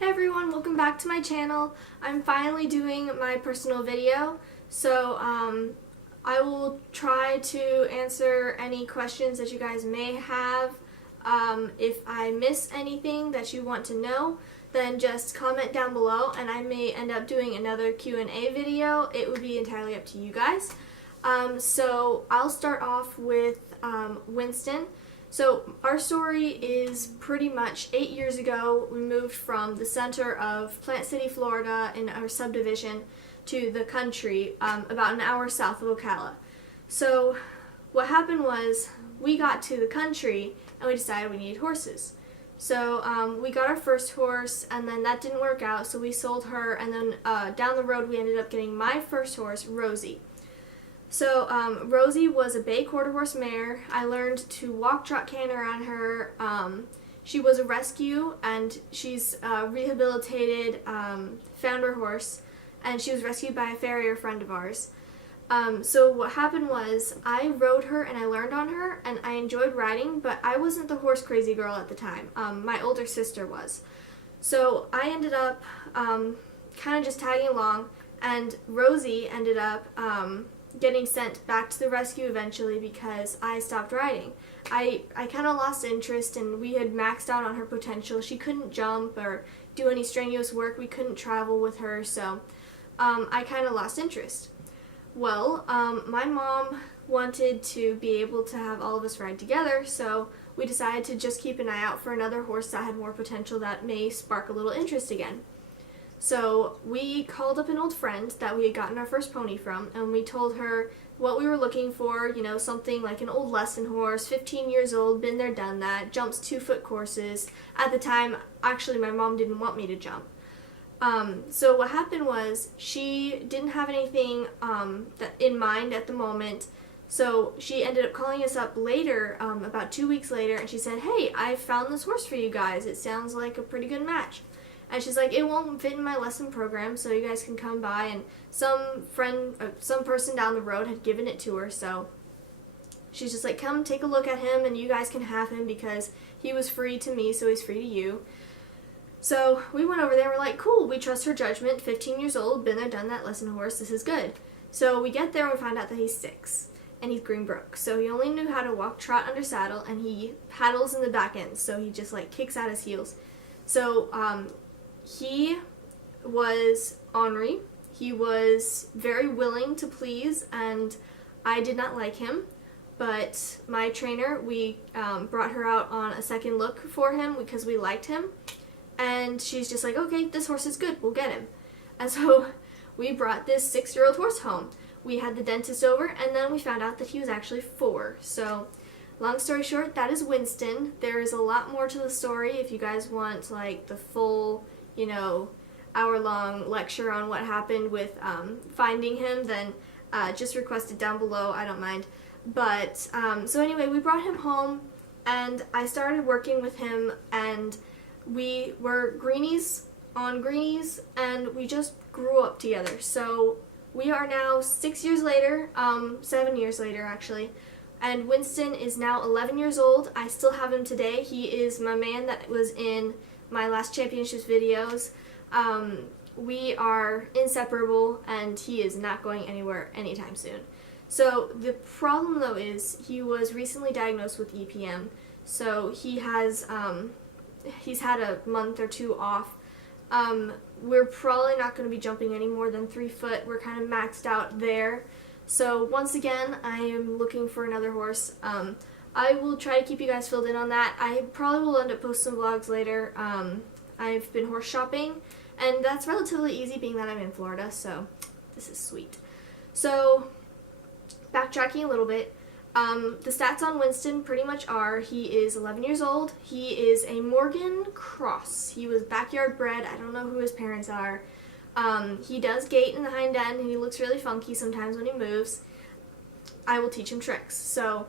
Hey everyone, welcome back to my channel. I'm finally doing my personal video, so I will try to answer any questions that you guys may have. If I miss anything that you want to know, then just comment down below and I may end up doing another Q&A video. It would be entirely up to you guys. So I'll start off with Winston. So our story is pretty much 8 years ago. We moved from the center of Plant City, Florida in our subdivision to the country about an hour south of Ocala. So what happened was we got to the country and we decided we needed horses. So we got our first horse and then that didn't work out, so we sold her, and then down the road we ended up getting my first horse, Rosie. So Rosie was a bay quarter horse mare. I learned to walk, trot, canter on her. She was a rescue, and she's a rehabilitated founder horse, and she was rescued by a farrier friend of ours. So what happened was I rode her and I learned on her, and I enjoyed riding, but I wasn't the horse crazy girl at the time. My older sister was. So I ended up kind of just tagging along, and Rosie ended up getting sent back to the rescue eventually because I stopped riding. I kind of lost interest, and we had maxed out on her potential. She couldn't jump or do any strenuous work. We couldn't travel with her, so I kind of lost interest. Well, my mom wanted to be able to have all of us ride together, so we decided to just keep an eye out for another horse that had more potential that may spark a little interest again. So we called up an old friend that we had gotten our first pony from, and we told her what we were looking for, you know, something like an old lesson horse, 15 years old, been there, done that, jumps 2-foot courses. At the time, actually, my mom didn't want me to jump. So what happened was she didn't have anything in mind at the moment, so she ended up calling us up later, about 2 weeks later, and she said, "Hey, I found this horse for you guys. It sounds like a pretty good match." And she's like, "It won't fit in my lesson program, so you guys can come by." And some person down the road had given it to her, so she's just like, "Come take a look at him, and you guys can have him because he was free to me, so he's free to you." So we went over there, and we're like, cool, we trust her judgment, 15 years old, been there, done that, lesson horse, this is good. So we get there and we find out that he's 6, and he's Greenbrook. So he only knew how to walk, trot, under saddle, and he paddles in the back end, so he just like kicks out his heels. So he was ornery, he was very willing to please, and I did not like him. But my trainer, we brought her out on a second look for him because we liked him. And she's just like, "Okay, this horse is good, we'll get him." And so we brought this 6-year-old horse home. We had the dentist over, and then we found out that he was actually 4. So long story short, that is Winston. There is a lot more to the story. If you guys want like the full, you know, hour-long lecture on what happened with finding him, then just request it down below. I don't mind. But so anyway, we brought him home, and I started working with him, and we were greenies on greenies, and we just grew up together. So we are now 6 years later, 7 years later actually, and Winston is now 11 years old. I still have him today. He is my man that was in my last championships videos. We are inseparable, and he is not going anywhere anytime soon. So the problem though is he was recently diagnosed with EPM, so he has he's had a month or 2 off. We're probably not going to be jumping any more than 3 foot. We're kind of maxed out there. So once again, I am looking for another horse. I will try to keep you guys filled in on that. I probably will end up posting some vlogs later. I've been horse shopping, and that's relatively easy being that I'm in Florida, so this is sweet. So backtracking a little bit, the stats on Winston pretty much are he is 11 years old, he is a Morgan Cross, he was backyard bred, I don't know who his parents are. He does gait in the hind end, and he looks really funky sometimes when he moves. I will teach him tricks. So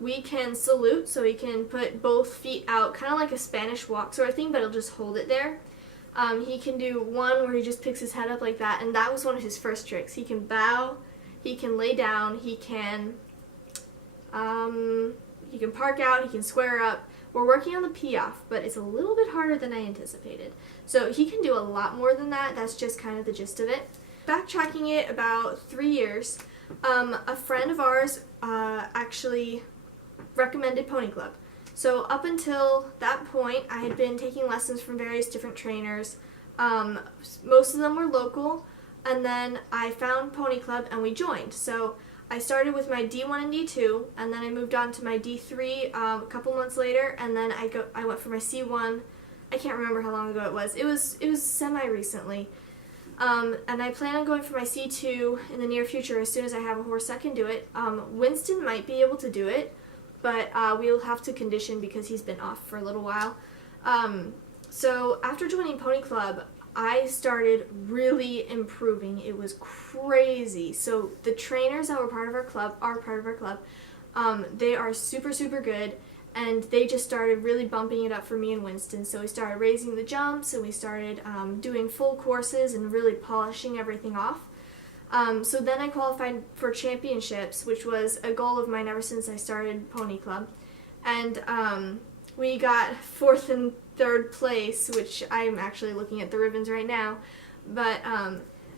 we can salute, so he can put both feet out, kind of like a Spanish walk sort of thing, but he'll just hold it there. He can do one where he just picks his head up like that, and that was one of his first tricks. He can bow, he can lay down, he can park out, he can square up. We're working on the pee-off, but it's a little bit harder than I anticipated. So he can do a lot more than that. That's just kind of the gist of it. Backtracking it about 3 years, a friend of ours actually recommended Pony Club. So up until that point, I had been taking lessons from various different trainers. Most of them were local, and then I found Pony Club and we joined. So I started with my D1 and D2, and then I moved on to my D3 a couple months later, and then I went for my C1. I can't remember how long ago it was. It was semi-recently. And I plan on going for my C2 in the near future as soon as I have a horse that can do it. Winston might be able to do it, but we'll have to condition because he's been off for a little while. So after joining Pony Club, I started really improving. It was crazy. So the trainers that were part of our club, they are super, super good, and they just started really bumping it up for me and Winston. So we started raising the jumps, and we started doing full courses and really polishing everything off. So then I qualified for championships, which was a goal of mine ever since I started Pony Club. And we got 4th and 3rd place, which I'm actually looking at the ribbons right now. But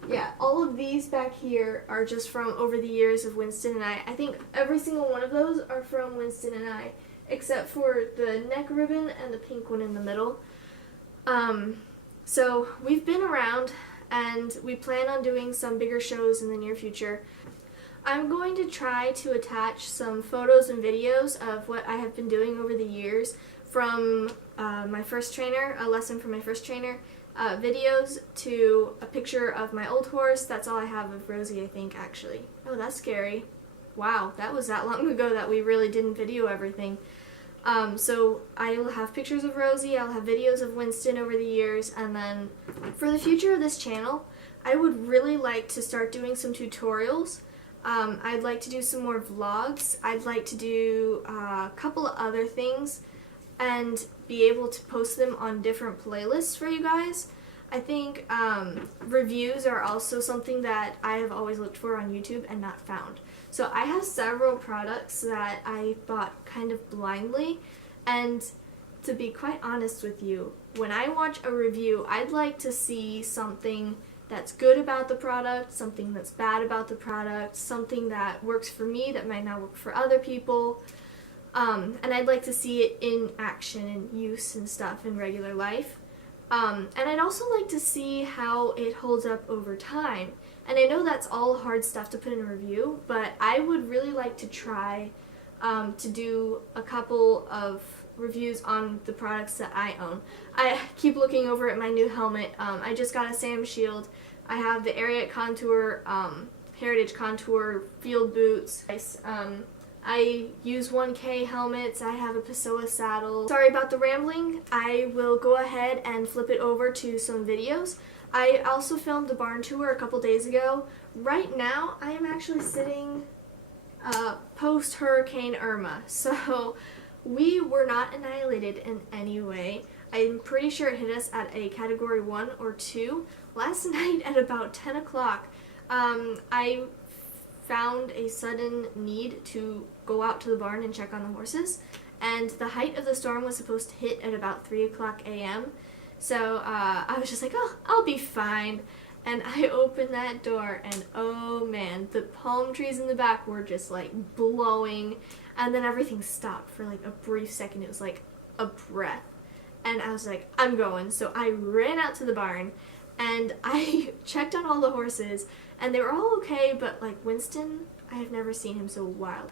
yeah, all of these back here are just from over the years of Winston and I. I think every single one of those are from Winston and I, except for the neck ribbon and the pink one in the middle. So we've been around, and we plan on doing some bigger shows in the near future. I'm going to try to attach some photos and videos of what I have been doing over the years from my first trainer, a lesson from my first trainer, videos to a picture of my old horse. That's all I have of Rosie, I think, actually. Oh, that's scary. Wow, that was that long ago that we really didn't video everything. So I will have pictures of Rosie, I'll have videos of Winston over the years, and then for the future of this channel, I would really like to start doing some tutorials. I'd like to do some more vlogs. I'd like to do a couple of other things and be able to post them on different playlists for you guys. I think reviews are also something that I have always looked for on YouTube and not found. So I have several products that I bought kind of blindly, and to be quite honest with you, when I watch a review, I'd like to see something that's good about the product, something that's bad about the product, something that works for me that might not work for other people, and I'd like to see it in action and use and stuff in regular life. And I'd also like to see how it holds up over time. And I know that's all hard stuff to put in a review, but I would really like to try to do a couple of reviews on the products that I own. I keep looking over at my new helmet. I just got a Sam Shield. I have the Ariat Contour, Heritage Contour field boots. I use 1K helmets. I have a Pessoa saddle. Sorry about the rambling. I will go ahead and flip it over to some videos. I also filmed the barn tour a couple days ago. Right now, I am actually sitting post-Hurricane Irma, so we were not annihilated in any way. I'm pretty sure it hit us at a Category 1 or 2. Last night at about 10 o'clock, I found a sudden need to go out to the barn and check on the horses, and the height of the storm was supposed to hit at about 3 o'clock a.m. So I was just like, oh, I'll be fine. And I opened that door, and oh man, the palm trees in the back were just like blowing, and then everything stopped for like a brief second. It was like a breath, and I was like, I'm going. So I ran out to the barn, and I checked on all the horses, and they were all okay, but like Winston, I have never seen him so wild.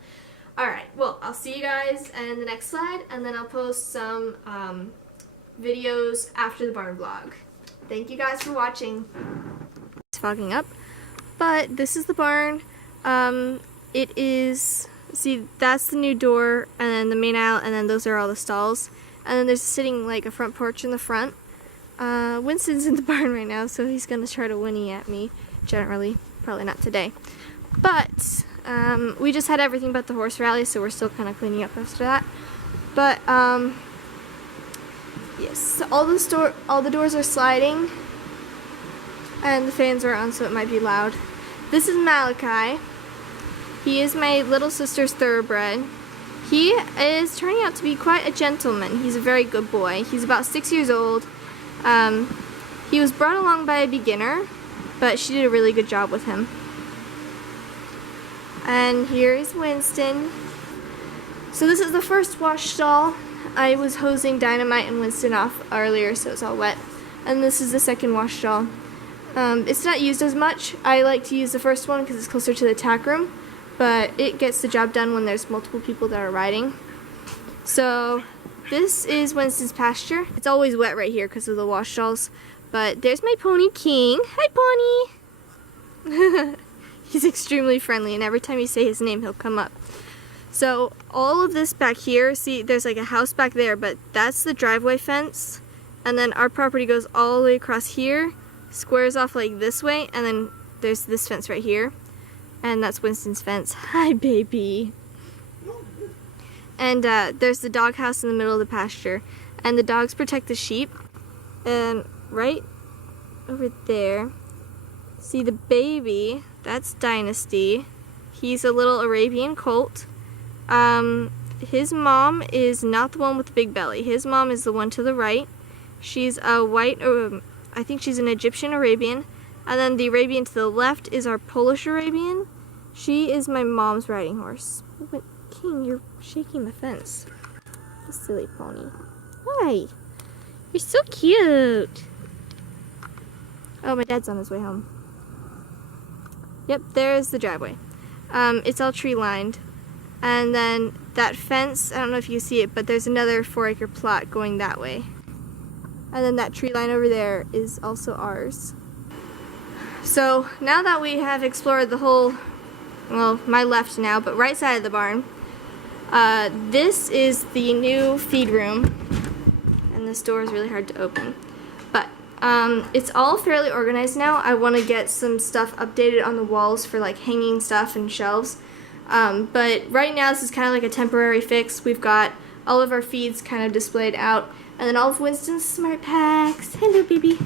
Alright, well, I'll see you guys in the next slide, and then I'll post some videos after the barn vlog. Thank you guys for watching. It's fogging up, but this is the barn. It is, see, that's the new door, and then the main aisle, and then those are all the stalls. And then there's sitting like a front porch in the front. Winston's in the barn right now, so he's gonna try to whinny at me, generally. Probably not today. But we just had everything but the horse rally, so we're still kind of cleaning up after that. But yes, all the doors are sliding, and the fans are on, so it might be loud. This is Malachi. He is my little sister's thoroughbred. He is turning out to be quite a gentleman. He's a very good boy. He's about 6 years old. He was brought along by a beginner, but she did a really good job with him. And here is Winston. So this is the first wash stall. I was hosing Dynamite and Winston off earlier, so it's all wet. And this is the second wash stall. It's not used as much. I like to use the first one because it's closer to the tack room, but it gets the job done when there's multiple people that are riding. So this is Winston's pasture. It's always wet right here because of the wash stalls. But there's my pony King. Hi, pony! He's extremely friendly, and every time you say his name, he'll come up. So all of this back here, see, there's like a house back there, but that's the driveway fence. And then our property goes all the way across here, squares off like this way, and then there's this fence right here. And that's Winston's fence. Hi, baby. And there's the doghouse in the middle of the pasture. And the dogs protect the sheep. And right over there, see the baby, that's Dynasty. He's a little Arabian colt. His mom is not the one with the big belly. His mom is the one to the right. She's a white, I think she's an Egyptian Arabian. And then the Arabian to the left is our Polish Arabian. She is my mom's riding horse. But King, you're shaking the fence. You silly pony. Hi. You're so cute. Oh, my dad's on his way home. Yep, there's the driveway. It's all tree lined. And then that fence, I don't know if you see it, but there's another 4-acre plot going that way. And then that tree line over there is also ours. So now that we have explored the whole, well, my left now, but right side of the barn, this is the new feed room. And this door is really hard to open. But it's all fairly organized now. I want to get some stuff updated on the walls for like hanging stuff and shelves. But right now this is kind of like a temporary fix. We've got all of our feeds kind of displayed out. And then all of Winston's smart packs. Hello, baby.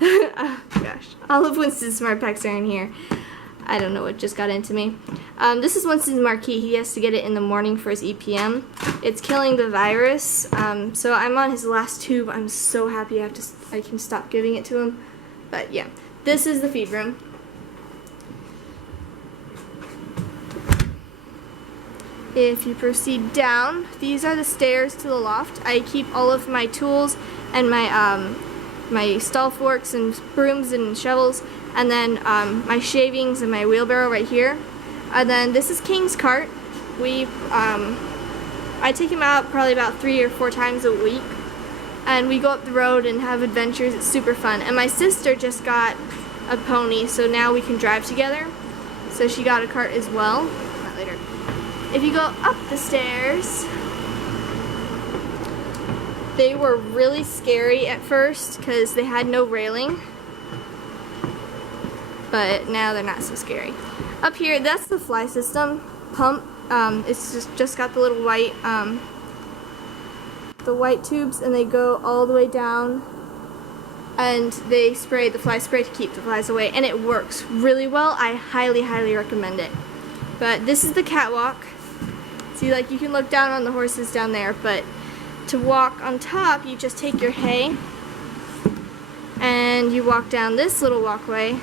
Oh, gosh. All of Winston's smart packs are in here. I don't know what just got into me. This is Winston's marquee. He has to get it in the morning for his EPM. It's killing the virus. So I'm on his last tube. I'm so happy I can stop giving it to him. But yeah, this is the feed room. If you proceed down, these are the stairs to the loft. I keep all of my tools and my stall forks and brooms and shovels, and then my shavings and my wheelbarrow right here. And then this is King's cart. I take him out probably about 3 or 4 times a week, and we go up the road and have adventures. It's super fun. And my sister just got a pony, so now we can drive together. So she got a cart as well. Not later. If you go up the stairs, they were really scary at first because they had no railing, but now they're not so scary. Up here, that's the fly system pump. It's just got the little white tubes, and they go all the way down, and they spray the fly spray to keep the flies away, and it works really well. I highly, highly recommend it. But this is the catwalk. See, like, you can look down on the horses down there, but to walk on top, you just take your hay and you walk down this little walkway,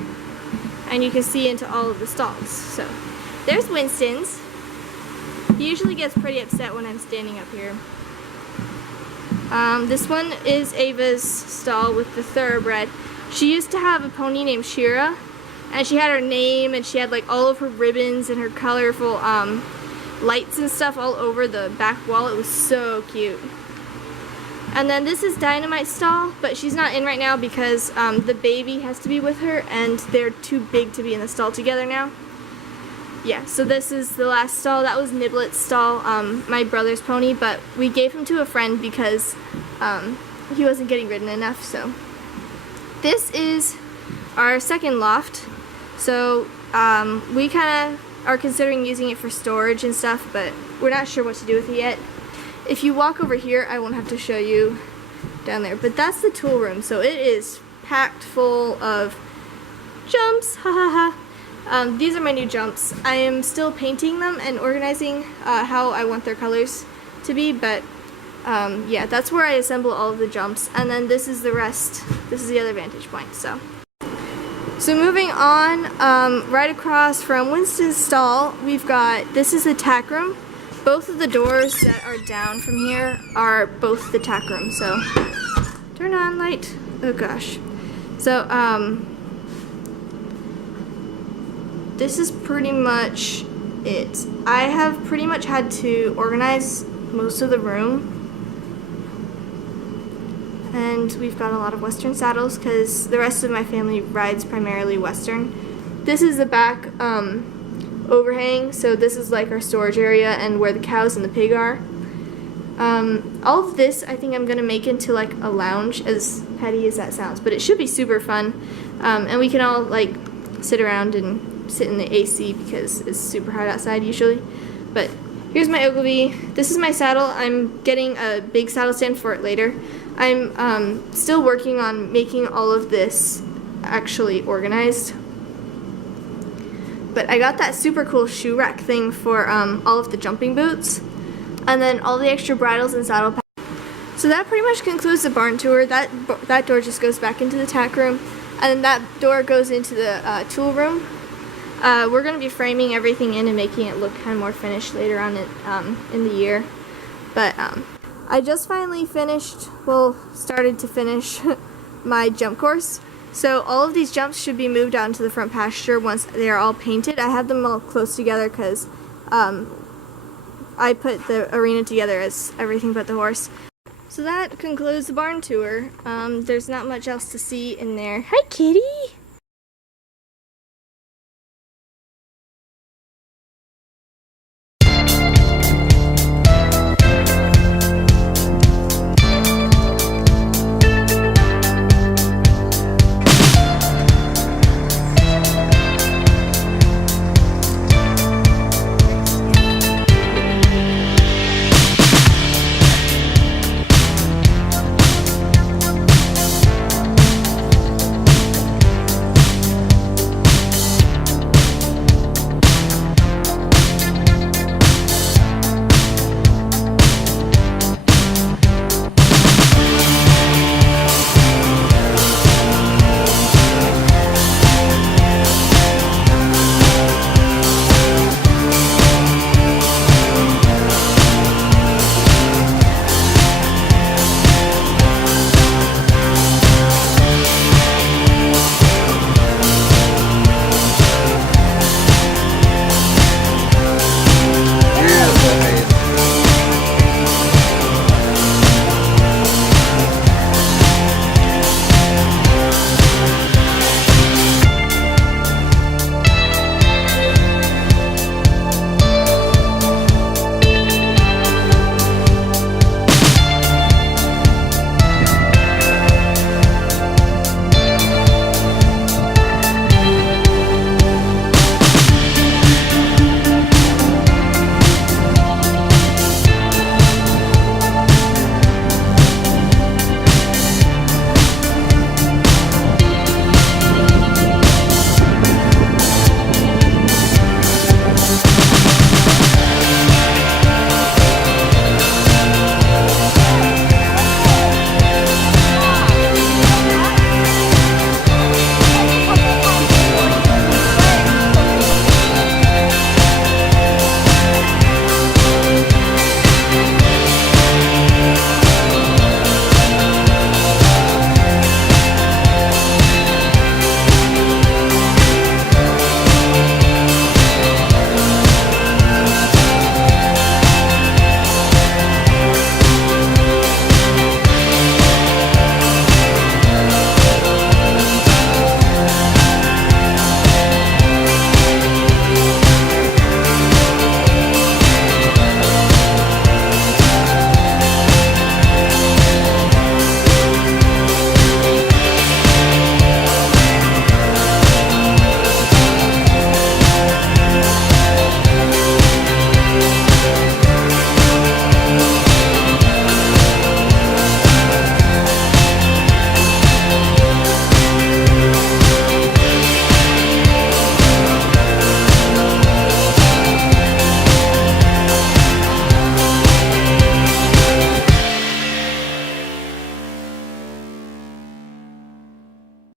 and you can see into all of the stalls. So there's Winston's. He usually gets pretty upset when I'm standing up here. This one is Ava's stall with the thoroughbred. She used to have a pony named Shira, and she had her name, and she had like all of her ribbons and her colorful lights and stuff all over the back wall. It was so cute. And then this is Dynamite's stall, but she's not in right now because the baby has to be with her, and they're too big to be in the stall together now. Yeah, so this is the last stall. That was Niblet's stall, my brother's pony, but we gave him to a friend because he wasn't getting ridden enough. So this is our second loft. So we kind of are considering using it for storage and stuff, but we're not sure what to do with it yet. If you walk over here, I won't have to show you down there, but that's the tool room. So it is packed full of jumps, ha ha ha, These are my new jumps. I am still painting them and organizing how I want their colors to be, but yeah, that's where I assemble all of the jumps, and then this is the rest. This is the other vantage point. So moving on, right across from Winston's stall, we've got, this is the tack room. Both of the doors that are down from here are both the tack room. So turn on light. Oh gosh. So this is pretty much it. I have pretty much had to organize most of the room. And we've got a lot of Western saddles because the rest of my family rides primarily Western. This is the back overhang, so this is like our storage area and where the cows and the pig are. All of this I think I'm going to make into like a lounge, as petty as that sounds, but it should be super fun. And we can all like sit around and sit in the AC because it's super hot outside usually. But here's my Ogilvy. This is my saddle. I'm getting a big saddle stand for it later. I'm still working on making all of this actually organized. But I got that super cool shoe rack thing for all of the jumping boots. And then all the extra bridles and saddle packs. So that pretty much concludes the barn tour. That door just goes back into the tack room. And then that door goes into the tool room. We're going to be framing everything in and making it look kind of more finished later on in the year. But I just finally finished, well, started to finish my jump course. So all of these jumps should be moved out into the front pasture once they are all painted. I have them all close together because I put the arena together as everything but the horse. So that concludes the barn tour. There's not much else to see in there. Hi, kitty!